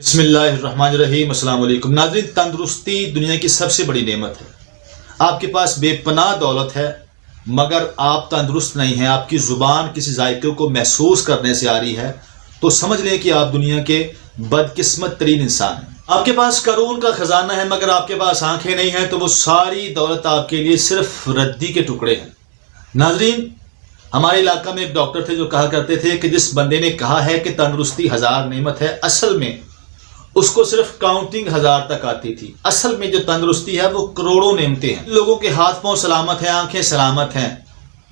بسم اللہ الرحمن الرحیم۔ السلام علیکم ناظرین، تندرستی دنیا کی سب سے بڑی نعمت ہے۔ آپ کے پاس بے پناہ دولت ہے مگر آپ تندرست نہیں ہیں، آپ کی زبان کسی ذائقے کو محسوس کرنے سے آ رہی ہے تو سمجھ لیں کہ آپ دنیا کے بدقسمت ترین انسان ہیں۔ آپ کے پاس قارون کا خزانہ ہے مگر آپ کے پاس آنکھیں نہیں ہیں تو وہ ساری دولت آپ کے لیے صرف ردی کے ٹکڑے ہیں۔ ناظرین، ہمارے علاقہ میں ایک ڈاکٹر تھے جو کہا کرتے تھے کہ جس بندے نے کہا ہے کہ تندرستی 1000 نعمت ہے، اصل میں اس کو صرف کاؤنٹنگ 1000 تک آتی تھی۔ اصل میں جو تندرستی ہے وہ کروڑوں نعمتیں ہیں۔ لوگوں کے ہاتھ پاؤں سلامت ہیں، آنکھیں سلامت ہیں،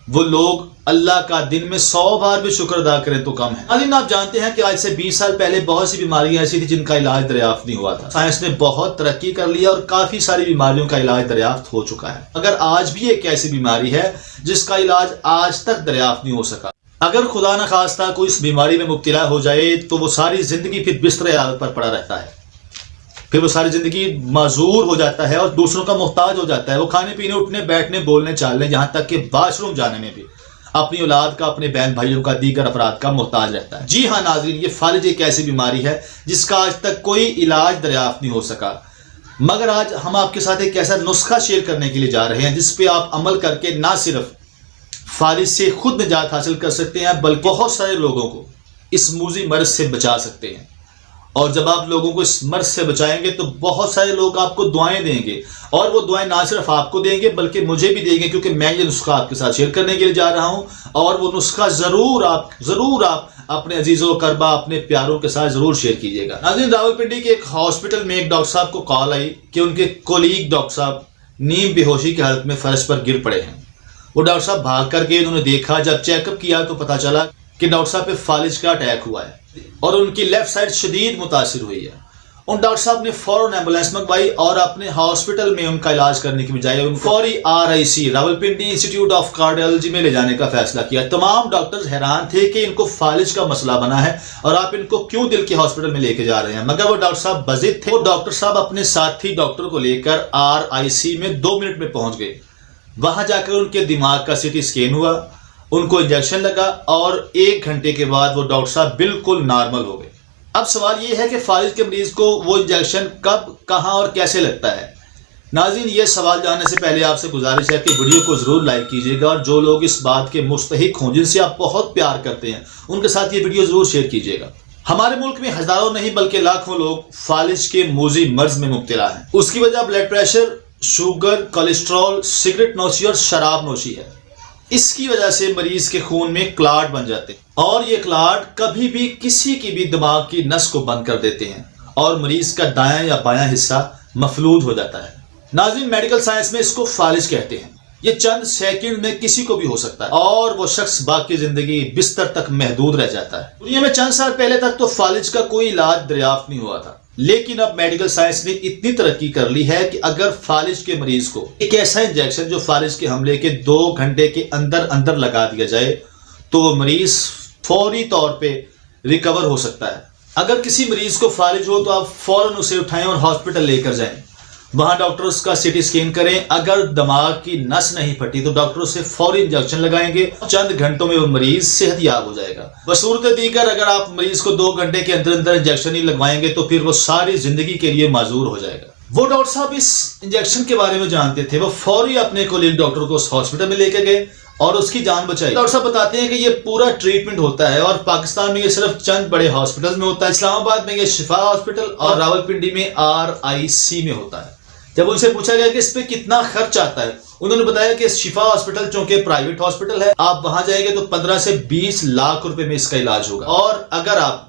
وہ لوگ اللہ کا دن میں 100 بار بھی شکر ادا کریں تو کم ہے۔ ناظرین، آپ جانتے ہیں کہ آج سے 20 سال پہلے بہت سی بیماریاں ایسی تھیں جن کا علاج دریافت نہیں ہوا تھا۔ سائنس نے بہت ترقی کر لیا اور کافی ساری بیماریوں کا علاج دریافت ہو چکا ہے، مگر آج بھی ایک ایسی بیماری ہے جس کا علاج آج تک دریافت نہیں ہو سکا۔ اگر خدا نخواستہ کوئی اس بیماری میں مبتلا ہو جائے تو وہ ساری زندگی پھر بستر حالت پر پڑا رہتا ہے، پھر وہ ساری زندگی معذور ہو جاتا ہے اور دوسروں کا محتاج ہو جاتا ہے۔ وہ کھانے پینے، اٹھنے بیٹھنے، بولنے چالنے، یہاں تک کہ واش روم جانے میں بھی اپنی اولاد کا، اپنے بہن بھائیوں کا، دیگر افراد کا محتاج رہتا ہے۔ جی ہاں ناظرین، یہ فالج ایک ایسی بیماری ہے جس کا آج تک کوئی علاج دریافت نہیں ہو سکا، مگر آج ہم آپ کے ساتھ ایک ایسا نسخہ شیئر کرنے کے لیے جا رہے ہیں جس پہ آپ عمل کر کے نہ صرف فالج سے خود نجات حاصل کر سکتے ہیں بلکہ بہت سارے لوگوں کو اس موذی مرض سے بچا سکتے ہیں۔ اور جب آپ لوگوں کو اس مرض سے بچائیں گے تو بہت سارے لوگ آپ کو دعائیں دیں گے، اور وہ دعائیں نہ صرف آپ کو دیں گے بلکہ مجھے بھی دیں گے، کیونکہ میں یہ نسخہ آپ کے ساتھ شیئر کرنے کے لیے جا رہا ہوں، اور وہ نسخہ ضرور آپ اپنے عزیزوں کربا، اپنے پیاروں کے ساتھ ضرور شیئر کیجیے گا۔ ناظرین، راولپنڈی کے ایک ہاسپٹل میں ایک ڈاکٹر صاحب کو کال آئی کہ ان کے کولیگ ڈاکٹر صاحب نیم بے ہوشی کی حالت میں فرش پر گر پڑے ہیں۔ وہ ڈاکٹر صاحب بھاگ کر گئے، انہوں نے دیکھا، جب چیک اپ کیا تو پتا چلا کہ ڈاکٹر صاحب پہ فالج کا اٹیک ہوا ہے اور ان کی لیفٹ سائڈ شدید متاثر ہوئی ہے۔ ان ڈاکٹر صاحب نے فوراً ایمبولینس منگوائی اور اپنے ہاسپٹل میں ان کا علاج کرنے کی بجائے ان کو فوری RIC Rawalpindi institute of cardiology میں لے جانے کا فیصلہ کیا۔ تمام ڈاکٹرز حیران تھے کہ ان کو فالج کا مسئلہ بنا ہے اور آپ ان کو کیوں دل کے ہاسپٹل میں لے کے جا رہے ہیں، مگر وہ ڈاکٹر صاحب بضد تھے۔ وہ ڈاکٹر صاحب اپنے ساتھی ڈاکٹر کو لے کر RIC میں 2 منٹ میں پہنچ گئے۔ وہاں جا کر ان کے دماغ کا CT اسکین ہوا، ان کو انجیکشن لگا اور 1 گھنٹے کے بعد وہ ڈاکٹر صاحب بالکل نارمل ہو گئے۔ اب سوال یہ ہے کہ فالج کے مریض کو وہ انجیکشن کب، کہاں اور کیسے لگتا ہے؟ ناظرین، یہ سوال جاننے سے پہلے آپ سے گزارش ہے کہ ویڈیو کو ضرور لائک کیجیے گا، اور جو لوگ اس بات کے مستحق ہوں، جن سے آپ بہت پیار کرتے ہیں، ان کے ساتھ یہ ویڈیو ضرور شیئر کیجیے گا۔ ہمارے ملک میں ہزاروں نہیں بلکہ لاکھوں لوگ فالج کے موذی مرض میں مبتلا ہیں۔ اس کی وجہ blood pressure, sugar, cholesterol, cigarette نوشی اور شراب نوشی ہے۔ اس کی وجہ سے مریض کے خون میں کلاٹ بن جاتے ہیں اور یہ کلاٹ کبھی بھی کسی کی بھی دماغ کی نس کو بند کر دیتے ہیں اور مریض کا دایاں یا بایاں حصہ مفلوج ہو جاتا ہے۔ ناظرین، میڈیکل سائنس میں اس کو فالج کہتے ہیں۔ یہ چند سیکنڈ میں کسی کو بھی ہو سکتا ہے اور وہ شخص باقی زندگی بستر تک محدود رہ جاتا ہے۔ دنیا میں چند سال پہلے تک تو فالج کا کوئی علاج دریافت نہیں ہوا تھا، لیکن اب میڈیکل سائنس نے اتنی ترقی کر لی ہے کہ اگر فالج کے مریض کو ایک ایسا انجیکشن جو فالج کے حملے کے 2 گھنٹے کے اندر لگا دیا جائے تو وہ مریض فوری طور پہ ریکور ہو سکتا ہے۔ اگر کسی مریض کو فالج ہو تو آپ فوراً اسے اٹھائیں اور ہاسپٹل لے کر جائیں، وہاں ڈاکٹر اس کا CT اسکین کریں۔ اگر دماغ کی نس نہیں پھٹی تو ڈاکٹر اسے فوری انجیکشن لگائیں گے، چند گھنٹوں میں وہ مریض صحت یاب ہو جائے گا۔ بصورت دیگر اگر آپ مریض کو 2 گھنٹے کے اندر انجیکشن نہیں لگوائیں گے تو پھر وہ ساری زندگی کے لیے معذور ہو جائے گا۔ وہ ڈاکٹر صاحب اس انجیکشن کے بارے میں جانتے تھے، وہ فوری اپنے کولیگ ڈاکٹر کو اس ہاسپٹل میں لے کے گئے اور اس کی جان بچائی۔ ڈاکٹر صاحب بتاتے ہیں کہ یہ پورا ٹریٹمنٹ ہوتا ہے اور پاکستان میں یہ صرف چند بڑے ہاسپٹل میں ہوتا ہے۔ اسلام آباد میں یہ شفا ہاسپٹل اور راولپنڈی میں RIC میں ہوتا ہے۔ جب ان سے پوچھا گیا کہ اس پہ کتنا خرچ آتا ہے، انہوں نے بتایا کہ شفا ہاسپٹل چونکہ پرائیویٹ ہاسپٹل ہے، آپ وہاں جائیں گے تو 15 سے 20 لاکھ روپے میں اس کا علاج ہوگا، اور اگر آپ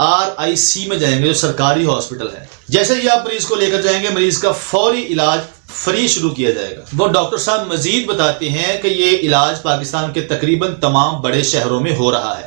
RIC میں جائیں گے جو سرکاری ہاسپٹل ہے، جیسے ہی آپ مریض کو لے کر جائیں گے مریض کا فوری علاج فری شروع کیا جائے گا۔ وہ ڈاکٹر صاحب مزید بتاتے ہیں کہ یہ علاج پاکستان کے تقریباً تمام بڑے شہروں میں ہو رہا ہے۔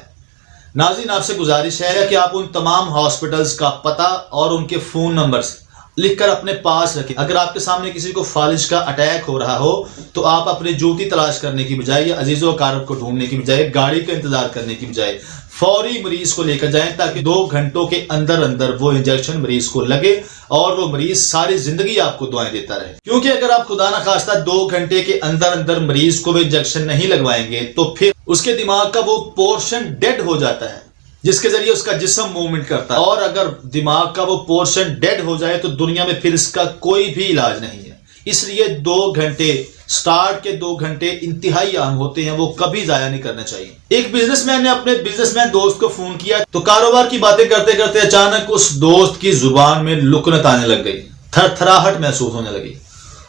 ناظرین، آپ سے گزارش ہے کہ آپ ان تمام ہاسپٹلز کا پتہ اور ان کے فون نمبرز لکھ کر اپنے پاس رکھیں۔ اگر آپ کے سامنے کسی کو فالج کا اٹیک ہو رہا ہو تو آپ اپنی جوتی تلاش کرنے کی بجائے یا عزیز و اقارب کو ڈھونڈنے کی بجائے، گاڑی کا انتظار کرنے کی بجائے فوری مریض کو لے کر جائیں تاکہ 2 گھنٹوں کے اندر وہ انجیکشن مریض کو لگے اور وہ مریض ساری زندگی آپ کو دعائیں دیتا رہے۔ کیونکہ اگر آپ خدا نخواستہ 2 گھنٹے کے اندر مریض کو وہ انجیکشن نہیں لگوائیں گے تو پھر اس کے دماغ کا وہ پورشن ڈیڈ ہو جاتا ہے جس کے ذریعے اس کا جسم موومنٹ کرتا ہے، اور اگر دماغ کا وہ پورشن ڈیڈ ہو جائے تو دنیا میں پھر اس کا کوئی بھی علاج نہیں ہے۔ اس لیے 2 گھنٹے سٹارٹ کے 2 گھنٹے انتہائی اہم ہوتے ہیں، وہ کبھی ضائع نہیں کرنا چاہیے۔ ایک بزنس مین نے اپنے بزنس مین دوست کو فون کیا تو کاروبار کی باتیں کرتے کرتے اچانک اس دوست کی زبان میں لکنت آنے لگ گئی، تھر تھراہٹ محسوس ہونے لگی۔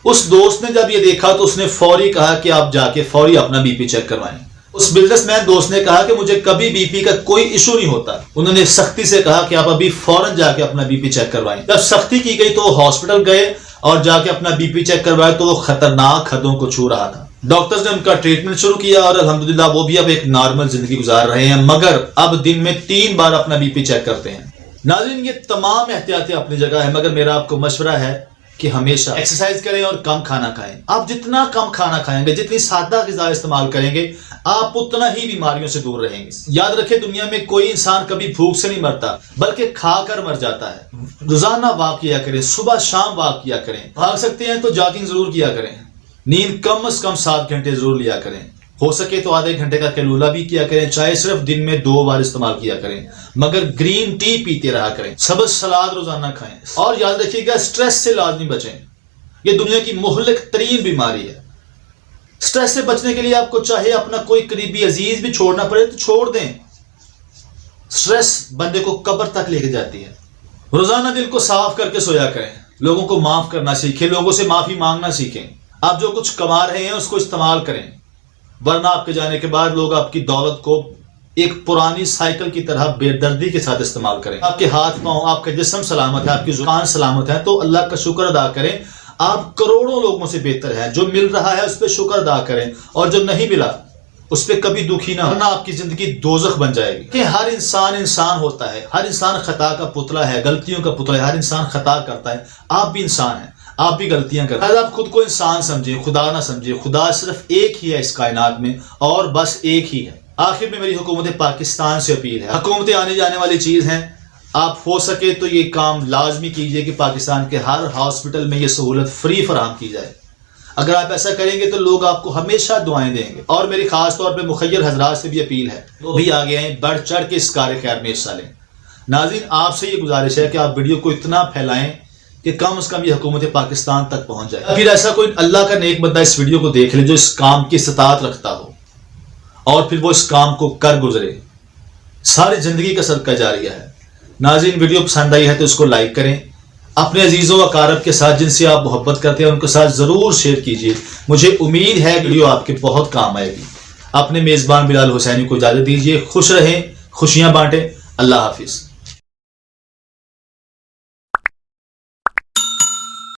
اس دوست نے جب یہ دیکھا تو اس نے فوری کہا کہ آپ جا کے فوری اپنا بی پی چیک کروائیں۔ اس بزنس مین دوست نے کہا کہ مجھے کبھی بی پی کا کوئی ایشو نہیں ہوتا۔ انہوں نے سختی سے کہا کہ آپ ابھی فوراً جا کے اپنا بی پی چیک کروائیں۔ جب سختی کی گئی تو وہ ہاسپٹل گئے اور جا کے اپنا بی پی چیک کروائے تو وہ خطرناک حدوں کو چھو رہا تھا۔ ڈاکٹرز نے ان کا ٹریٹمنٹ شروع کیا اور الحمدللہ وہ بھی اب ایک نارمل زندگی گزار رہے ہیں، مگر اب دن میں 3 بار اپنا بی پی چیک کرتے ہیں۔ ناظرین، یہ تمام احتیاطیں اپنی جگہ ہے، مگر میرا آپ کو مشورہ ہے کہ ہمیشہ ایکسرسائز کریں اور کم کھانا کھائیں۔ آپ جتنا کم کھانا کھائیں گے، جتنی سادہ غذا استعمال کریں گے، آپ اتنا ہی بیماریوں سے دور رہیں گے۔ یاد رکھیں، دنیا میں کوئی انسان کبھی بھوک سے نہیں مرتا بلکہ کھا کر مر جاتا ہے۔ روزانہ واک کیا کریں، صبح شام واک کیا کریں، بھاگ سکتے ہیں تو جاگنگ ضرور کیا کریں، نیند کم از کم 7 گھنٹے ضرور لیا کریں، ہو سکے تو آدھے گھنٹے کا کیلولا بھی کیا کریں، چائے صرف دن میں 2 بار استعمال کیا کریں، مگر گرین ٹی پیتے رہا کریں، سبز سلاد روزانہ کھائیں، اور یاد رکھیے گا سٹریس سے لازمی بچیں۔ یہ دنیا کی مہلک ترین بیماری ہے۔ سٹریس سے بچنے کے لیے آپ کو چاہے اپنا کوئی قریبی عزیز بھی چھوڑنا پڑے تو چھوڑ دیں۔ سٹریس بندے کو قبر تک لے کے جاتی ہے۔ روزانہ دل کو صاف کر کے سویا کریں، لوگوں کو معاف کرنا سیکھیں، لوگوں سے معافی مانگنا سیکھیں۔ آپ جو کچھ کما رہے ہیں اس کو استعمال کریں، ورنہ آپ کے جانے کے بعد لوگ آپ کی دولت کو ایک پرانی سائیکل کی طرح بے دردی کے ساتھ استعمال کریں۔ آپ کے ہاتھ پاؤں، آپ کا جسم سلامت ہے، آپ کی زبان سلامت ہے تو اللہ کا شکر ادا کریں۔ آپ کروڑوں لوگوں سے بہتر ہیں، جو مل رہا ہے اس پہ شکر ادا کریں، اور جو نہیں ملا اس پہ کبھی دکھی نہ ہونا، آپ کی زندگی دوزخ بن جائے گی۔ کہ ہر انسان ہوتا ہے، ہر انسان خطا کا پتلا ہے، غلطیوں کا پتلا ہے، ہر انسان خطا کرتا ہے۔ آپ بھی انسان ہیں، آپ بھی غلطیاں کرتے ہیں۔ آپ خود کو انسان سمجھیں، خدا نہ سمجھیں۔ خدا صرف ایک ہی ہے اس کائنات میں، اور بس ایک ہی ہے۔ آخر میں میری حکومت پاکستان سے اپیل ہے، حکومتیں آنے جانے والی چیز ہیں، آپ ہو سکے تو یہ کام لازمی کیجئے کہ پاکستان کے ہر ہاسپٹل میں یہ سہولت فری فراہم کی جائے۔ اگر آپ ایسا کریں گے تو لوگ آپ کو ہمیشہ دعائیں دیں گے۔ اور میری خاص طور پہ مخیر حضرات سے بھی اپیل ہے، وہ بھی آگے آئیں، بڑھ چڑھ کے اس کار خیر میں حصہ لیں۔ ناظرین، آپ سے یہ گزارش ہے کہ آپ ویڈیو کو اتنا پھیلائیں کہ کم از کم یہ حکومت پاکستان تک پہنچ جائے۔ پھر ایسا کوئی اللہ کا نیک بندہ اس ویڈیو کو دیکھ لے جو اس کام کی استطاعت رکھتا ہو، اور پھر وہ اس کام کو کر گزرے، ساری زندگی کا صدقہ جاریہ ہے۔ ناظرین، ویڈیو پسند آئی ہے تو اس کو لائک کریں، اپنے عزیزوں و اقارب کے ساتھ جن سے آپ محبت کرتے ہیں ان کے ساتھ ضرور شیئر کیجیے۔ مجھے امید ہے ویڈیو آپ کے بہت کام آئے گی۔ اپنے میزبان بلال حسینی کو اجازت دیجیے، خوش رہیں، خوشیاں بانٹیں، اللہ حافظ۔